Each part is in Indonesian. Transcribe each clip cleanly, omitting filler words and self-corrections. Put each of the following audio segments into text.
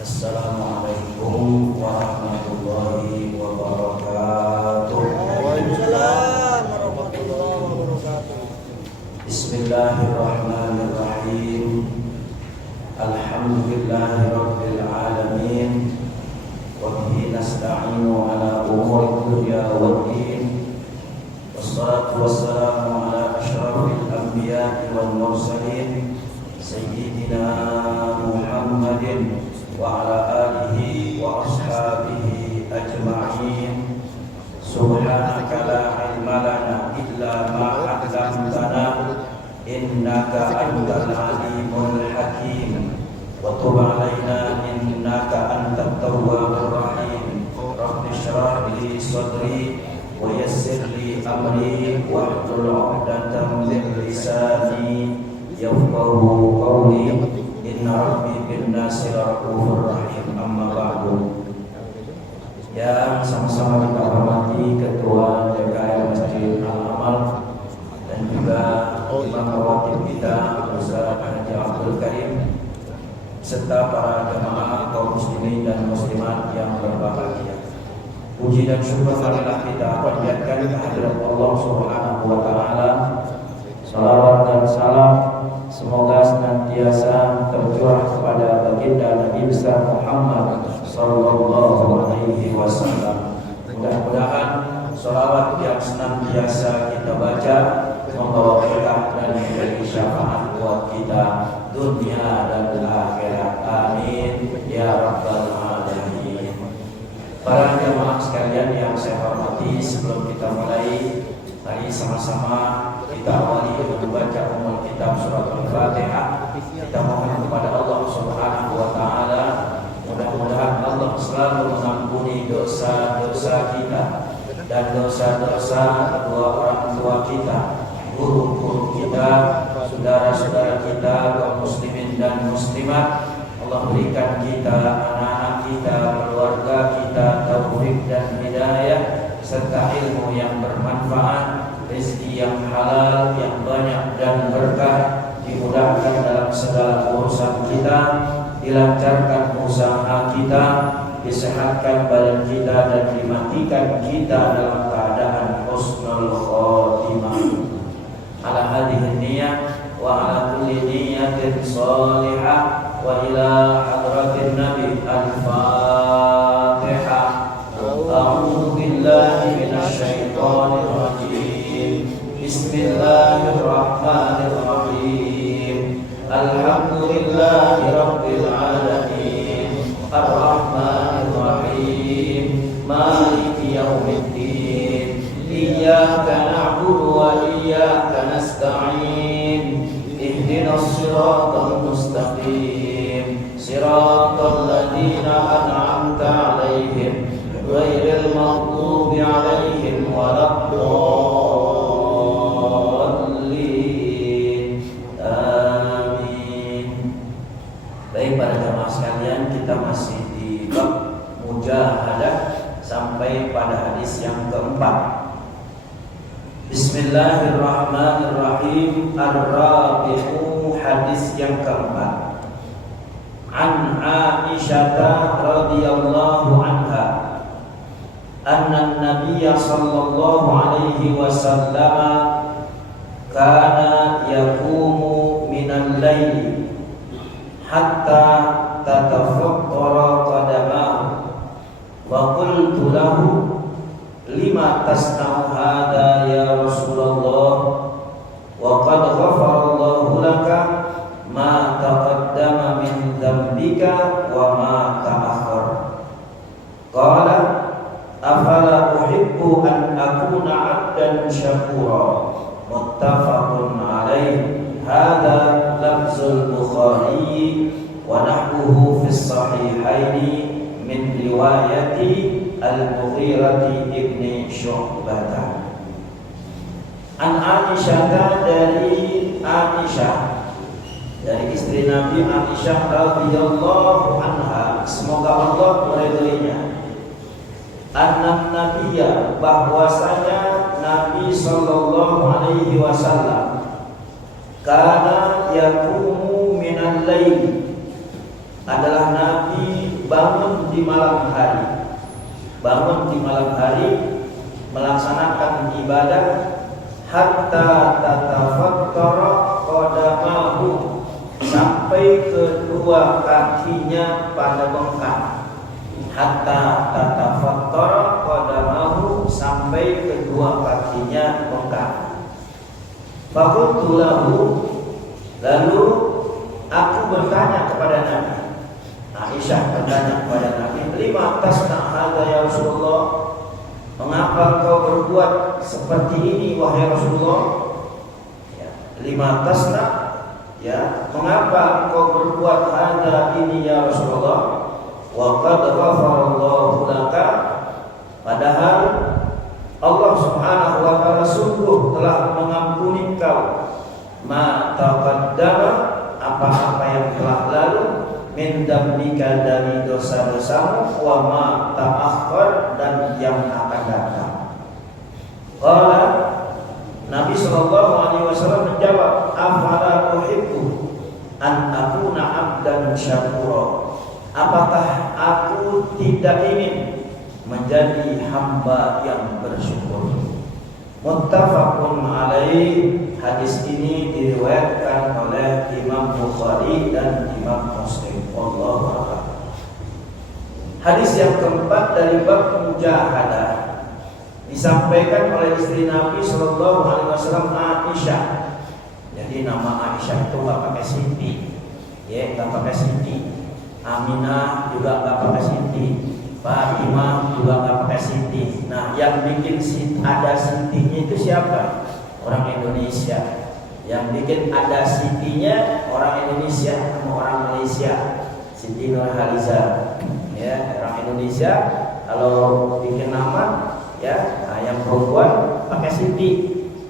Assalamualaikum warahmatullahi wabarakatuh. Waalaikumsalam warahmatullahi wabarakatuh. Bismillahirrahmanirrahim. Alhamdulillahi rabbil alamin. Wa bihi nasta'inu ala umuri dunya waddin. Wassalatu wassalamu ala asyrafil anbiya'i wal mursalin sayyidina Muhammadin wa ala alihi wa ashabihi ajma'in. Subhanaka la ilma lana illa ma 'allamtana innaka antal alimul hakim wa tub 'alaina innaka antat tawwabur rahim. Rabbi shrah li sadri wa yassir li amri wahlul 'uqdatam min lisani yafqahu qawli. Inna rabbi bin nasi raufur rahim. Amma ba'du. Yang sama-sama kita hormati Ketua DKM Masjid Al-Amal dan juga imam rawatib kita Ustaz Haji Abdul Karim serta para jamaah kaum muslimin dan muslimat yang berbahagia. Puji dan syukur marilah kita panjatkan kehadirat Allah Subhanahu wa taala. Salawat dan salam semoga senantiasa tercurah kepada baginda Nabi besar Muhammad sallallahu alaihi wasallam. Mudah-mudahan salawat yang senantiasa kita baca membawa berkah dan menjadi syafaat buat kita dunia dan akhirat. Amin ya rabbal alamin. Para jemaah sekalian yang saya hormati, sebelum kita mulai, mari sama-sama kita awali dengan membaca umul kitab surat Al-Fatihah. Kita mohon kepada Allah Subhanahu wa taala, mudah-mudahan Allah selalu mengampuni dosa-dosa kita dan dosa-dosa kedua orang tua kita, guru-guru kita, saudara-saudara kita, kaum muslimin dan muslimat. Allah berikan kita, anak-anak kita, keluarga kita taufik dan hidayah serta ilmu yang bermanfaat, rezeki yang halal, yang banyak dan berkah, dimudahkan dalam segala urusan kita, dilancarkan usaha kita, disehatkan badan kita dan dimatikan kita dalam keadaan husnul khotimah. Ala hadhihi niyyah wa ala kulli niyyatin shalihah wa ila hadratin nabi al-fatihah. A'udzu billahi minasy syaithanir rajim. Bismillahirrahmanirrahim. Alhamdulillahi rabbil alamin. Ar-Rahmanir Rahim. Maliki yaumiddin. Iyyaka na'budu wa iyyaka nasta'in. Ihdinas siratal mustaqim. Siratal ladzina an'amta 'alaihim ghairil maghdubi 'alaihim waladdallin. Amin. Baik para jamaah sekalian, kita masih di bab mujahadah sampai pada hadis yang keempat. Bismillahirrahmanirrahim. Ar-rabi'u, hadis yang keempat. An Aisyah radhiyallahu anha anna an-nabiy sallallahu alaihi wasallam kana yaqumu minal laili hatta tatafaqqara qadamahu wa qultu lahu lima tasna'u hadha ya Rasulullah wa qad ghafara Allahu laka ma taqaddama min dhanbika wa ma ta'akhkhar. Qala afala uhibbu an akuna 'abdan syakura. Muttafaqun alaih. Hadza lafzul Bukhari wa nahwuhu fi sahihaini min riwayati Al-Mughirah ibn Syu'bah. An Aisyah, dari Aisyah, dari istri Nabi Aisyah radhiyallahu anha, semoga Allah meridhoinya. Anna nabiyya, bahwasanya Nabi sallallahu alaihi wasallam kana yaqumu minal lail, adalah Nabi bangun di malam hari. Bangun di malam hari melaksanakan ibadah hatta tatafattara qadamahu, sampai kedua kakinya pada bengkak. Hatta tatafattara qadamahu, sampai kedua kakinya bengkak. Faqultu lahu, lalu aku bertanya kepada Nabi. Aisyah bertanya kepada Nabi, lima tasna hadza ya Rasulullah? Mengapa kau berbuat seperti ini wahai Rasulullah? Ya, lima tasna, ya, mengapa kau berbuat hadza ini ya Rasulullah? Wa qad ghafarallahu laka, padahal Allah Subhanahu wa taala sungguh telah mengampuni kau ma taqaddama, apa-apa yang telah lalu, min dambika, dari dosa-dosamu, wa ma ta'akhkhar, dan yang akan datang. Qala, Nabi sallallahu alaihi wasallam menjawab, afala uhibbu an akuna abdan syakura, apakah aku tidak ingin menjadi hamba yang bersyukur. Muttafaqun alaih, hadis ini diriwayatkan oleh Imam Bukhari dan Imam Muslim. Wallahu a'lam. Hadis yang keempat dari bab mujahadah, disampaikan oleh istri Nabi sallallahu alaihi wasallam, Aisyah. Jadi nama Aisyah itu enggak pakai Siti. Ya, enggak pakai Siti. Aminah juga enggak pakai Siti. Fatimah juga nggak pakai Siti. Nah, yang bikin ada Sitinya itu siapa? Orang Indonesia. Yang bikin ada Sitinya orang Indonesia sama orang Malaysia. Siti Nurhaliza, ya, orang Indonesia. Kalau bikin nama, ya, nah, yang perempuan pakai Siti,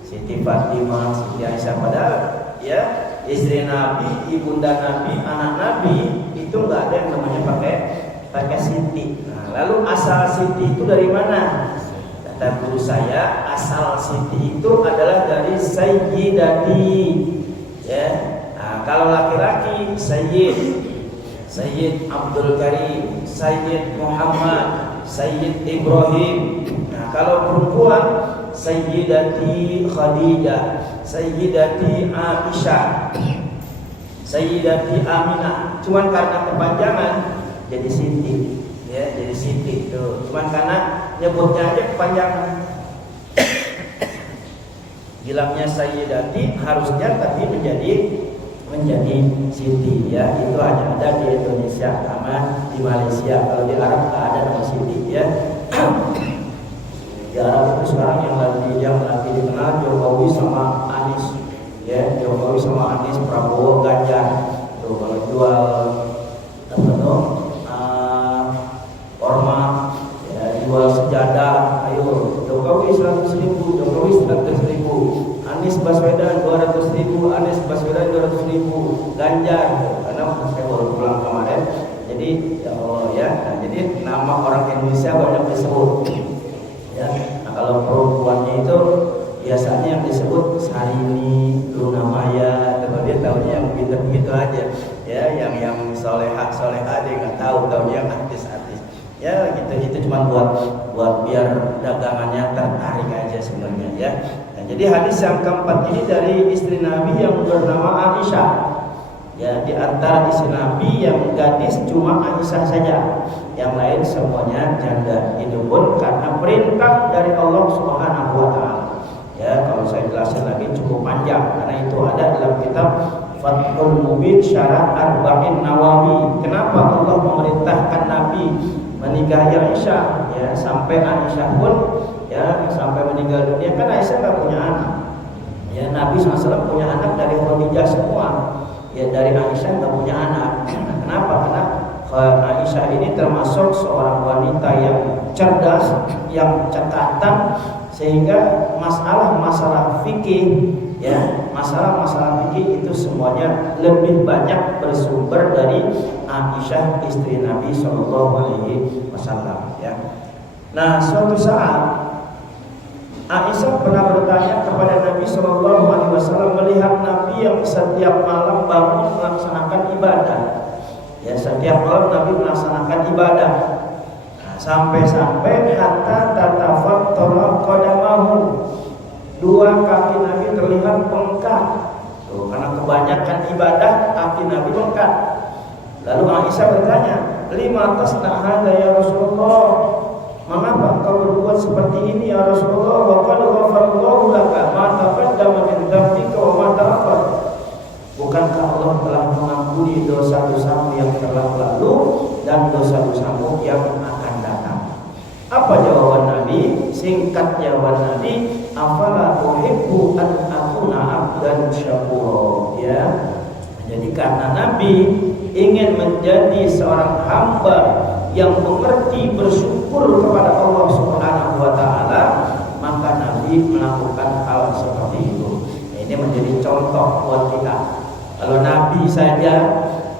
Siti Fatimah, Siti Aisyah. Padahal, ya, istri Nabi, ibunda Nabi, anak Nabi itu nggak ada yang namanya pakai Siti. Nah, lalu asal Siti itu dari mana? Kata guru saya, asal Siti itu adalah dari Sayyidati. Ya. Nah, kalau laki-laki Sayyid Abdul Karim, Sayyid Muhammad, Sayyid Ibrahim. Nah, kalau perempuan Sayyidati Khadijah, Sayyidati Aisyah, Sayyidati Aminah. Cuman karena kepanjangan jadi Siti, ya, jadi Siti itu. Cuman karena nyebutnya aja kepanjangan. Bilangnya Sayyidati, harusnya tapi menjadi Siti, ya. Itu hanya ada di Indonesia sama di Malaysia. Kalau di Arab nggak ada nama Siti, ya. Di Arab itu sekarang yang lagi dikenal Jokowi sama Anies, ya. Jokowi sama Anies, Prabowo, Ganjar. Tuh kalau jual apa tuh? Orma, ya, jual sejadah, ayo Jokowi 100.000, Jokowi 100.000, Anies Baswedan 200.000, Anies Baswedan 200.000, Ganjar, karena saya baru pulang kemarin, jadi ya Allah, ya, nah, jadi nama orang Indonesia banyak disebut, ya. Nah, kalau perempuannya itu biasanya yang disebut Sarini, Luna Maya, kalau dia tahunya yang begitu aja, ya, yang soleha dia nggak tahu yang artis. Ya, itu cuma buat biar dagangannya tertarik aja sebenarnya, ya. Nah, jadi hadis yang keempat ini dari istri Nabi yang bernama Aisyah. Ya, di antara istri Nabi yang gadis cuma Aisyah saja. Yang lain semuanya janda. Itu pun karena perintah dari Allah Subhanahu wa taala. Ya, kalau saya jelasin lagi cukup panjang karena itu ada dalam kitab Fathul Mubin Syarah Arba'in Nawawi. Kenapa Allah memerintahkan Nabi menikahi Aisyah, ya, sampai Aisyah pun, ya, sampai meninggal dunia, kan Aisyah nggak punya anak, ya. Nabi SAW punya anak dari Khadijah semua, ya, dari Aisyah nggak punya anak. Kenapa? Karena Aisyah ini termasuk seorang wanita yang cerdas, yang cekatan, sehingga masalah fikih, ya, masalah fikih itu semuanya lebih banyak bersumber dari Aisyah istri Nabi Shallallahu Alaihi Wasallam, ya. Nah, suatu saat Aisyah pernah bertanya kepada Nabi Shallallahu Alaihi Wasallam melihat Nabi yang setiap malam bangun melaksanakan ibadah. Ya, setiap malam Nabi melaksanakan ibadah. Nah, sampai-sampai hatta tatafattara qadamahu. Dua kaki Nabi terlihat bengkak. Tuh, karena kebanyakan ibadah kaki Nabi bengkak. Lalu Aisyah bertanya, "Lima tasna hadza ya Rasulullah?" Mengapa engkau berbuat seperti ini ya Rasulullah? Wa qad ghafarallahu laka ma taqaddama min dzambika wa ma ta'akhkhar. Bukankah Allah telah mengampuni dosa-dosamu yang telah lalu dan dosa-dosamu yang akan datang? Apa jawaban Nabi? Singkat jawaban Nabi, afala uhibbu an akuna abdan syakura. Ya. Jadi karena Nabi ingin menjadi seorang hamba yang mengerti bersyukur kepada Allah Subhanahu wa taala, maka Nabi melakukan hal seperti itu. Ini menjadi contoh buat kita. Kalau Nabi saja,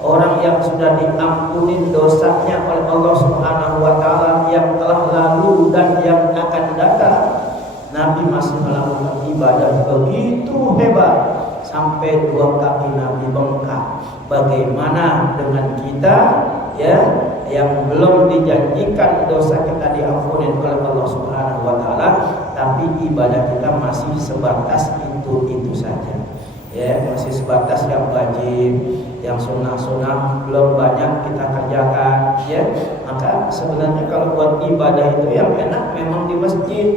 orang yang sudah diampuni dosanya oleh Allah Subhanahu wa taala yang telah lalu dan yang akan datang, Nabi masih melakukan ibadah begitu hebat sampai dua kaki Nabi bengkak. Bagaimana dengan kita, ya, yang belum dijanjikan dosa kita diampuni oleh Allah Subhanahu wa taala, tapi ibadah kita masih sebatas itu saja. Ya, masih sebatas yang wajib, yang sunnah-sunnah belum banyak kita kerjakan, ya. Maka sebenarnya kalau buat ibadah itu yang enak memang di masjid,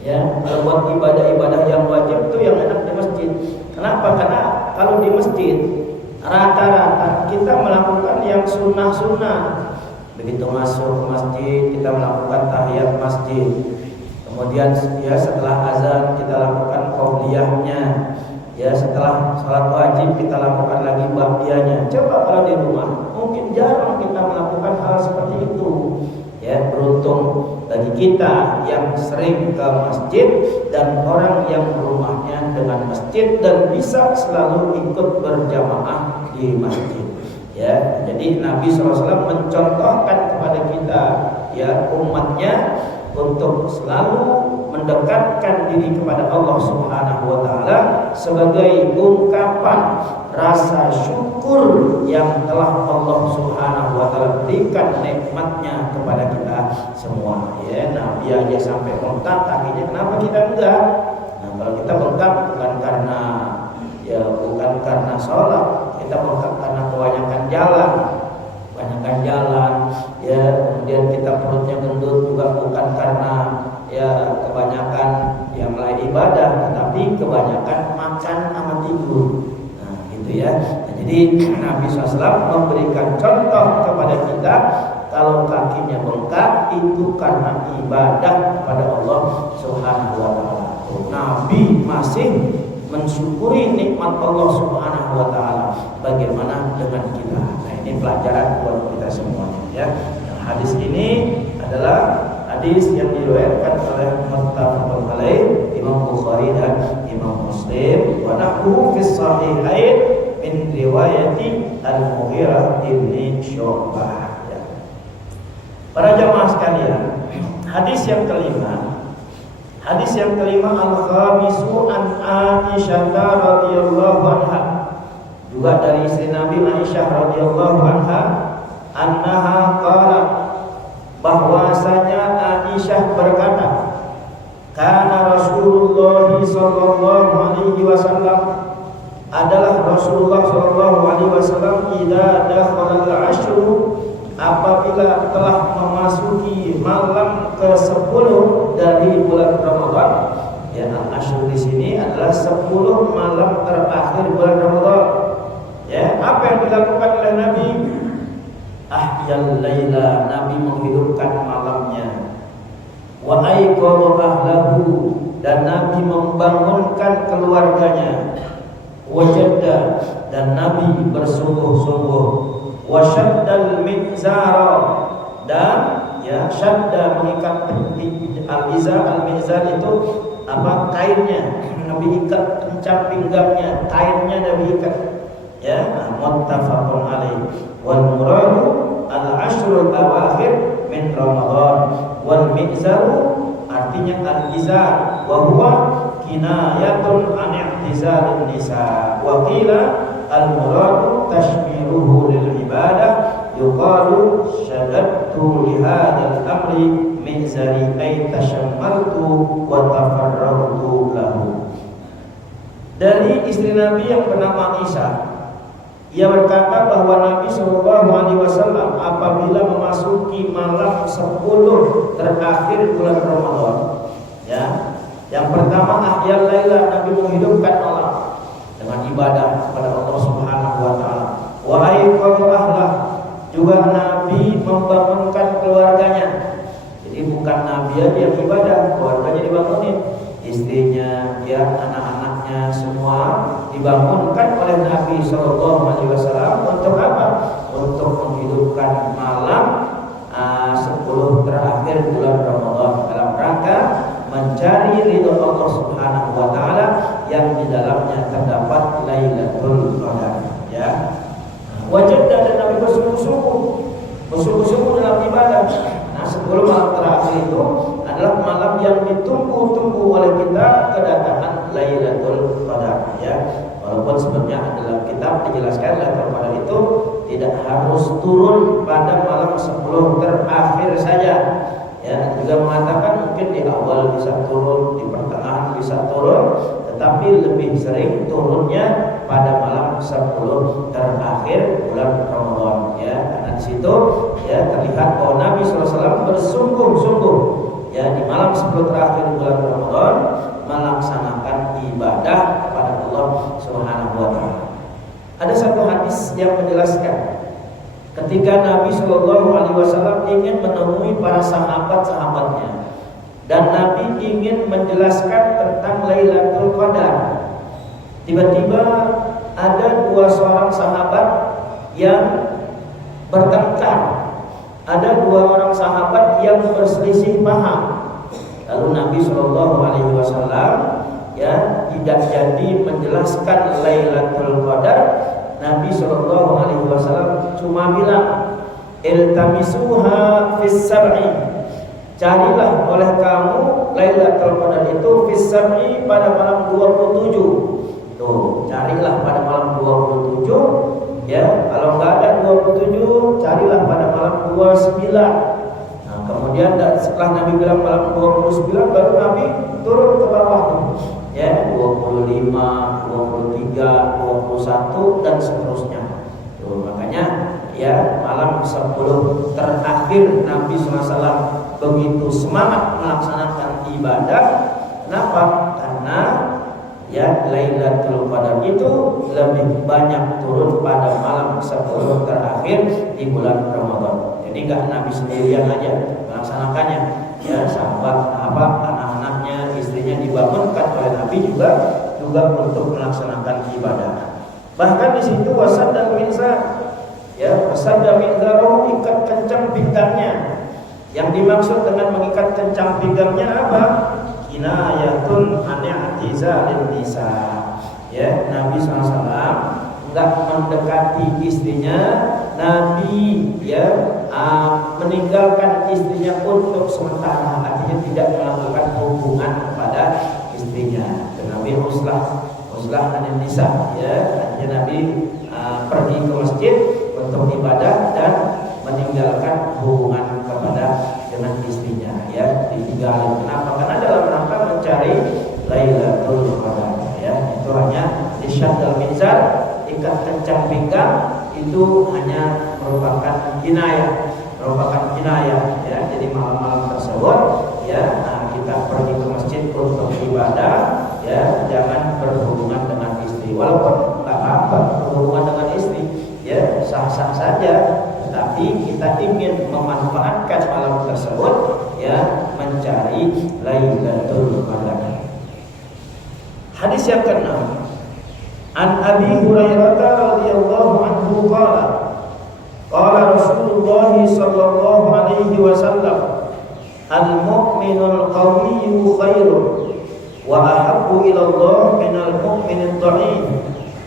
ya. Kalau buat ibadah-ibadah yang wajib itu yang enak di masjid. Kenapa? Karena kalau di masjid rata-rata kita melakukan yang sunnah-sunnah. Begitu masuk ke masjid kita melakukan tahiyat masjid. Kemudian ya setelah azan kita lakukan qabliyahnya. Ya, setelah salat wajib kita lakukan lagi ba'diyahnya. Coba kalau di rumah, mungkin jarang kita melakukan hal seperti itu. Ya, beruntung bagi kita yang sering ke masjid dan orang yang rumahnya dengan masjid dan bisa selalu ikut berjamaah di masjid. Ya, jadi Nabi SAW mencontohkan kepada kita, ya, umatnya untuk selalu mendekatkan diri kepada Allah Subhanahu wa taala sebagai ungkapan rasa syukur yang telah Allah Subhanahu wa taala berikan nikmatnya kepada kita semua. Ya, Nabi aja sampai bengkak kakinya, kenapa kita enggak? Nah, kalau kita bengkak bukan karena sholat, kita bengkak karena kebanyakan jalan, ya, kemudian kita perutnya gendut juga bukan karena ya kebanyakan yang lain ibadah, tetapi kebanyakan makan sama tidur. Nah, gitu ya. Nah, jadi Nabi SAW memberikan contoh kepada kita kalau kakinya bengkak itu karena ibadah kepada Allah Subhanahu wa taala. Nabi masih mensyukuri nikmat Allah Subhanahu wa taala. Bagaimana dengan kita? Nah, ini pelajaran buat kita semuanya, ya. Nah, hadis ini adalah hadis yang diriwayatkan oleh muttafaqun alaih Imam Bukhari dan Imam Muslim wa nahwu fi sahihain min riwayati Al-Mughirah bin Syu'bah. Ya. Para jamaah sekalian, hadis yang kelima al-khamisu an Aisyah radhiyallahu anha, juga dari istri Nabi Aisyah radhiyallahu anha, annaha qalat, bahwasanya Aisyah berkata, karena Rasulullah sallallahu alaihi wasallam, adalah Rasulullah sallallahu alaihi wasallam idza dakhala al-ashru, apabila telah memasuki malam ke-10 dari bulan Ramadan. Ya, al-ashru di sini adalah 10 malam terakhir bulan Ramadan. Ya, apa yang dilakukan oleh Nabi? Ahyal laila, Nabi menghidupkan malamnya. Wa aiqadha ahlahu, dan Nabi membangunkan keluarganya. Wajadda, dan Nabi bersungguh-sungguh. Wa syaddal mizara, dan ya syadda mengikat al-izar. Al-mizar itu apa? Kainnya. Nabi ikat kencang pinggangnya, kainnya Nabi ikat. Ya, muttafaqun alaih. Wal muradu al-ashrul awakhir min Ramadan. Wal mi'zaru artinya al-izar, wa huwa kinayatun an i'tizalin nisa. Wa qila al-muradu tashmiruhu lil ibadah istri Nabi yang bernama Aisyah. Ia berkata bahwa Nabi SAW apabila memasuki malam 10 terakhir bulan Ramadan, ya, yang pertama ahyal laila, Nabi menghidupkan malam dengan ibadah kepada Allah Subhanahu wa taala. Wa aiqadha, juga Nabi membangunkan keluarganya. Jadi bukan Nabi aja yang ibadah, keluarganya dibangunin, istrinya, ya, anak-anaknya semua dibangunkan oleh Nabi SAW. Untuk apa? Untuk menghidupkan malam 10 terakhir bulan Ramadan dalam rangka mencari ridho Allah Subhanahu wa taala yang di dalamnya terdapat Lailatul Qadar, ya. Wajib dan Nabi bersungguh-sungguh dalam ibadah. Nah, 10 malam terakhir itu adalah malam yang ditunggu-tunggu oleh kita kedatangan Lailatul Qadar, ya. Walaupun sebenarnya dalam kitab dijelaskan Lailatul Qadar itu tidak harus turun pada malam 10 terakhir saja. Ya, juga mengatakan mungkin di awal bisa turun, di pertengahan bisa turun, tetapi lebih sering turunnya pada malam 10 terakhir bulan Ramadan, ya. Karena di situ, ya, terlihat bahwa Nabi SAW bersungguh-sungguh, ya, di malam 10 terakhir bulan Ramadan melaksanakan ibadah kepada Allah Subhanahu wa taala. Ada satu hadis yang menjelaskan ketika Nabi SAW ingin menemui para sahabat-sahabatnya dan Nabi ingin menjelaskan tentang Lailatul Qadar, tiba-tiba ada dua seorang sahabat yang bertengkar, ada dua orang sahabat yang berselisih paham. Lalu Nabi SAW, ya, tidak jadi menjelaskan Lailatul Qadar. Nabi SAW cuma bilang, iltamisuha fis sab'i, carilah oleh kamu Lailatul Qadar itu fis sab'i pada malam 27. Tuh, carilah pada malam 27, ya. Kalau nggak ada 27, carilah pada malam 29. Nah, kemudian setelah Nabi bilang malam 29, baru Nabi turun ke bawah tuh, ya, 25, 23, 21 dan seterusnya. Tuh, makanya, ya, malam 10 terakhir Nabi SAW begitu semangat melaksanakan ibadah. Kenapa? Karena, ya, Lailatul Qadar itu lebih banyak turun pada malam 10 terakhir di bulan Ramadan. Jadi nggak Nabi sendirian aja melaksanakannya, ya, sahabat-sahabat, anak-anaknya, istrinya dibangunkan oleh Nabi juga untuk melaksanakan ibadah. Bahkan di situ wasad dan mizar, ya, wasad dan mizar, ikat kencang pinggangnya. Yang dimaksud dengan mengikat kencang pinggangnya apa? Kinayatun an i'tizalin nisa, ya. Nabi SAW enggak mendekati istrinya, Nabi, ya, meninggalkan istrinya untuk sementara, artinya tidak melakukan hubungan kepada istrinya. Dan Nabi uslah anin nisa, ya, artinya Nabi pergi ke masjid untuk ibadah dan meninggalkan hubungan dengan istrinya, ya, ditinggalin. Kenapa? Karena dalam rangka mencari Lailatul Qadar, ya. Itu hanya isyaddal mizar, ikat kencang pinggang, itu hanya merupakan kinayah, ya. Jadi malam-malam tersebut, ya, kita pergi ke masjid untuk ibadah, ya, jangan berhubungan dengan istri. Walaupun nggak apa-apa berhubungan dengan istri, ya, sah-sah saja. Tapi kita ingin memanfaatkan malam tersebut, ya, mencari Lailatul Qadar. Hadis yang ke-6, An Abi Hurairah radhiyallahu anhu qala Rasulullah sallallahu alaihi wasallam, al-mu'minul qawiyyu khairun wa ahabbu ila Allah minal mu'minid dha'if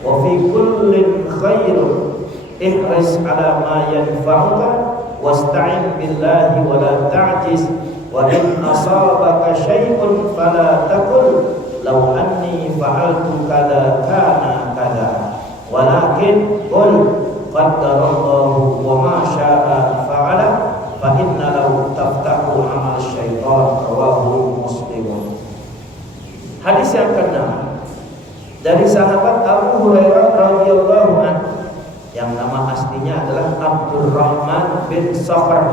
wa fi kullin khairun. Ihris ala ma yanfa'uka wasta'in billahi wa la ta'jiz wa in asabaka syai'un fala taqul law anni fa'altu kada kana kada walakin qul qaddarallahu wa ma syaa fa'ala fa inna law taftahu amal syaitan. Rawahu Muslim. Hadis yang ke-6 dari sahabat Abu Hurairah radhiyallahu anhu, yang nama aslinya adalah Abdurrahman bin Sakhr.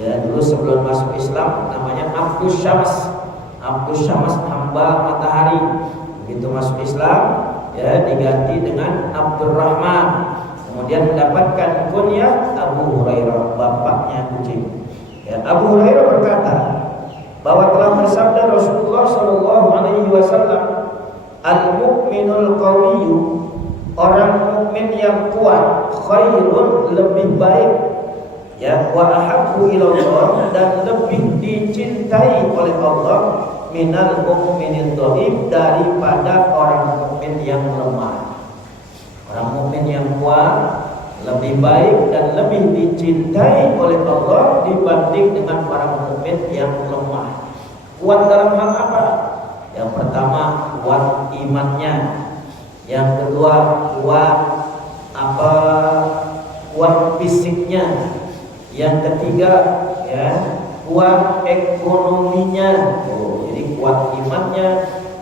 Ya, dulu sebelum masuk Islam namanya Abdus Syams. Abdus Syams, hamba matahari. Begitu masuk Islam, ya diganti dengan Abdurrahman. Kemudian mendapatkan kunyah Abu Hurairah, bapaknya kucing. Ya, Abu Hurairah berkata bahwa telah bersabda Rasulullah sallallahu alaihi wasallam, al-mu'minul qawiyyu, orang mukmin yang kuat, khairun, lebih baik, ya, wa ahabbu ilallah, dan lebih dicintai oleh Allah, minal mu'minil dhaif, daripada orang mukmin yang lemah. Orang mukmin yang kuat lebih baik dan lebih dicintai oleh Allah dibanding dengan orang mukmin yang lemah. Kuat dalam hal apa? Yang pertama, kuat imannya. Yang kedua, kuat fisiknya. Yang ketiga, ya, kuat ekonominya. Jadi kuat imannya,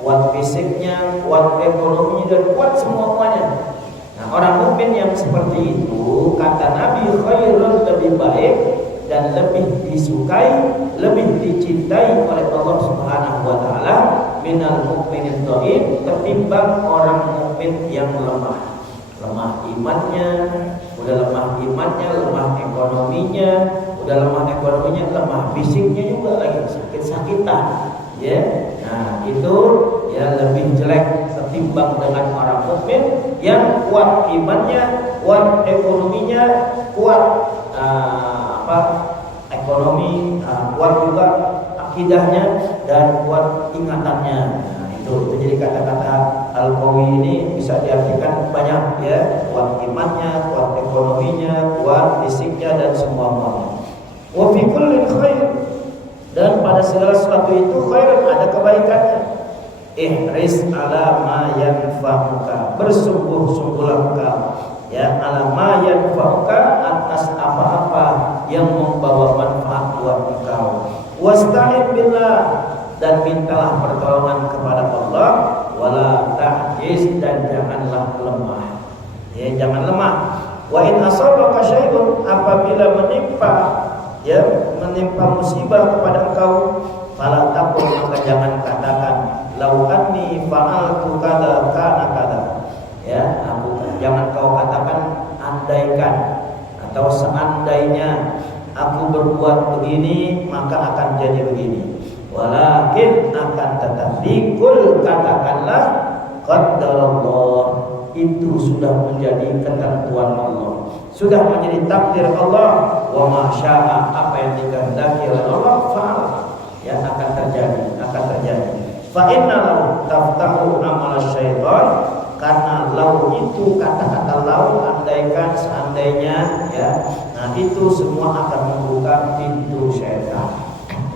kuat fisiknya, kuat ekonominya, dan kuat semuanya. Nah, orang mukmin yang seperti itu, kata Nabi, khairun, lebih baik dan lebih disukai, lebih dicintai oleh Allah Subhanahu wa taala, minal mukminin dhaif, ketimbang orang mukmin yang lemah. Lemah imannya, udah lemah imannya, lemah ekonominya, udah lemah ekonominya, lemah fisiknya juga lagi, sakit-sakitan, ya. Nah, itu ya lebih jelek ketimbang dengan orang mukmin yang kuat imannya, kuat ekonominya, kuat ekonomi, kuat juga akidahnya, dan kuat ingatannya. Nah, itu jadi kata-kata al-qawi ini bisa diartikan banyak, ya, kuat imannya, kuat ekonominya, kuat fisiknya, dan semuanya. Wa fi kullin khair, dan pada segala sesuatu itu khair, ada kebaikannya. Ihris ala ma yanfa'uka, bersungguh-sungguhlah engkau, ya, ala ma yanfa'uka, atas apa-apa yang membawa manfaat buat engkau. Wasta'in billah, dan mintalah pertolongan kepada Allah. Wala ta'jiz, dan janganlah lemah, ya, jangan lemah. Wa in asabaka syai'un, apabila menimpa musibah kepada engkau, fala taqul, maka jangan katakan lau anni fa'altu kada kana kada, ya, jangan kau katakan andaikan atau seandainya aku berbuat begini maka akan jadi begini. Walakin, akan tetapi, kul, katakanlah, qadarallah, itu sudah menjadi ketentuan Allah, sudah menjadi takdir Allah. Wa ma syaa, apa yang dikehendaki oleh Allah, fa'al, ya, akan terjadi. Fa inna lau taftahu amal syaitan, karena lau itu, kata-kata lau, andaikan, seandainya, ya, nah itu semua akan membuka pintu syaitan,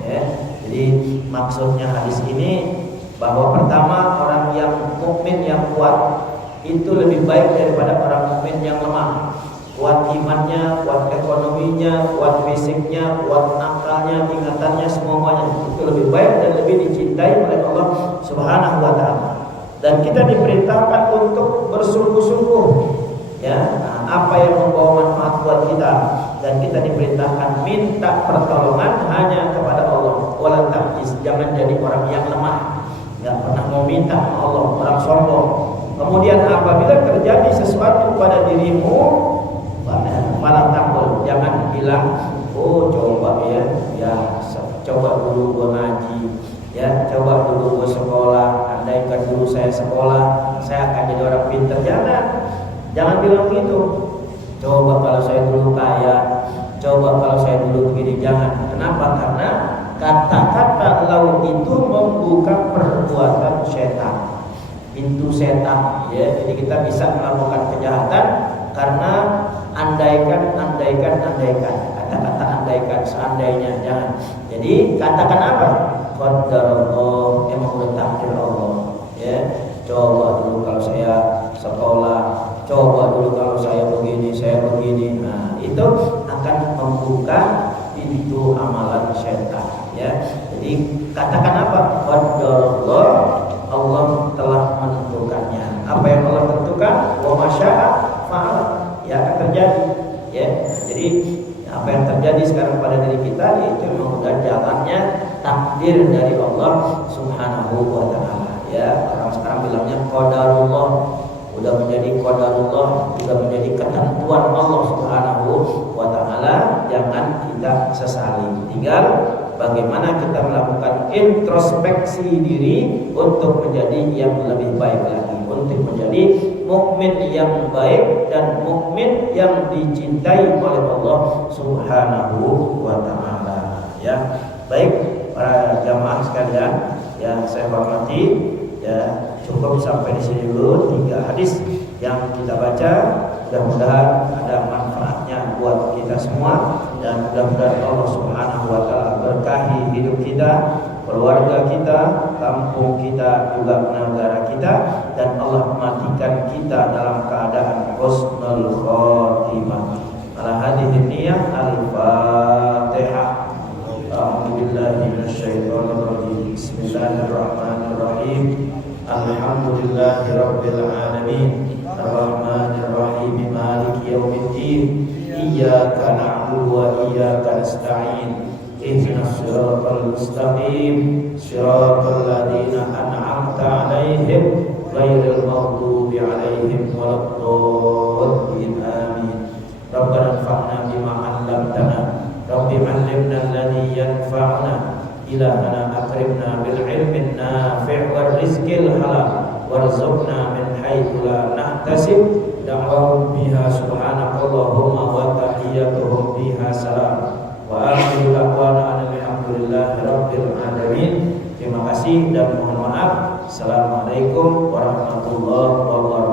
ya. Jadi maksudnya hadis ini bahwa pertama, orang yang mukmin yang kuat itu lebih baik daripada orang mukmin yang lemah. Kuat imannya, kuat ekonominya, kuat fisiknya, kuat akalnya, ingatannya, semuanya itu lebih baik dan lebih dicintai oleh Allah Subhanahu wa taala. Dan kita diperintahkan untuk bersungguh-sungguh, ya, nah, apa yang membawa manfaat buat kita, dan kita diperintahkan minta pertolongan hanya kepada Allah. Wala ta'jiz, jangan jadi orang yang lemah, enggak pernah mau minta sama Allah, orang sombong. Kemudian apabila terjadi sesuatu pada dirimu, malah takut, jangan bilang, oh coba coba dulu gua ngaji, ya, coba dulu gua sekolah, andaikan dulu saya sekolah, saya akan jadi orang pintar. Jangan bilang gitu. Coba kalau saya dulu kaya, coba kalau saya dulu begini, jangan. Kenapa? Karena kata-kata lau itu membuka perbuatan setan, pintu setan, ya. Jadi kita bisa melakukan kejahatan karena andaikan, kata-kata andaikan, seandainya, jangan. Jadi katakan apa? Qadarullah, emang udah takdir Allah, ya. Coba dulu kalau saya sekolah, coba dulu kalau saya begini. Nah, itu akan membuka pintu amalan syaitan, ya. Jadi katakan apa? Qadarullah, Allah telah menentukannya. Apa yang Allah tentukan menentukan, wa masya'a fa'al, ya akan terjadi. Ya, jadi apa yang terjadi sekarang pada diri kita yaitu memang udah jalannya takdir dari Allah Subhanahu wa taala. Ya, orang sekarang bilangnya qadarullah, udah menjadi qadarullah, udah menjadi ketentuan Allah Subhanahu wa taala, jangan kita sesali. Tinggal bagaimana kita melakukan introspeksi diri untuk menjadi yang lebih baik lagi, untuk menjadi mukmin yang baik dan mukmin yang dicintai oleh Allah Subhanahu wa taala. Ya, baik para jamaah sekalian yang saya hormati, ya cukup sampai di sini dulu 3 hadis yang kita baca. Mudah-mudahan ada manfaatnya buat kita semua, dan mudah-mudahan Allah Subhanahu wa taala berkahi hidup kita, keluarga kita, kampung kita, juga negara kita, dan Allah matikan kita dalam keadaan husnul khotimah. Ala hadhihi niyyah al-Fatihah. A'udzubillahi minasyaitonir rajim. Bismillahirrahmanirrahim. Alhamdulillahi rabbil alamin. Ar-Rahmanir Rahim. Maliki yaumiddin. Iyyaka na'budu wa iyyaka nasta'in. Ihdinas siratal mustaqim. Siratal ladzina an'amta 'alaihim ghairil maghdubi 'alaihim waladdallin. Amin. Rabbana anfa'na bima 'allamtana. Rabbi 'allimna alladhi yanfa'una. Ilahana akrimna bil 'ilmin nafi' war rizqil halal. Warzuqna min haitsu la nahtasib. Da'awahum biha subhanakallahumma wa tahiyyatuhum biha salam. Wa akhiru da'wana alhamdulillahi rabbil alamin. Terima kasih dan mohon maaf. Assalamualaikum warahmatullahi wabarakatuh.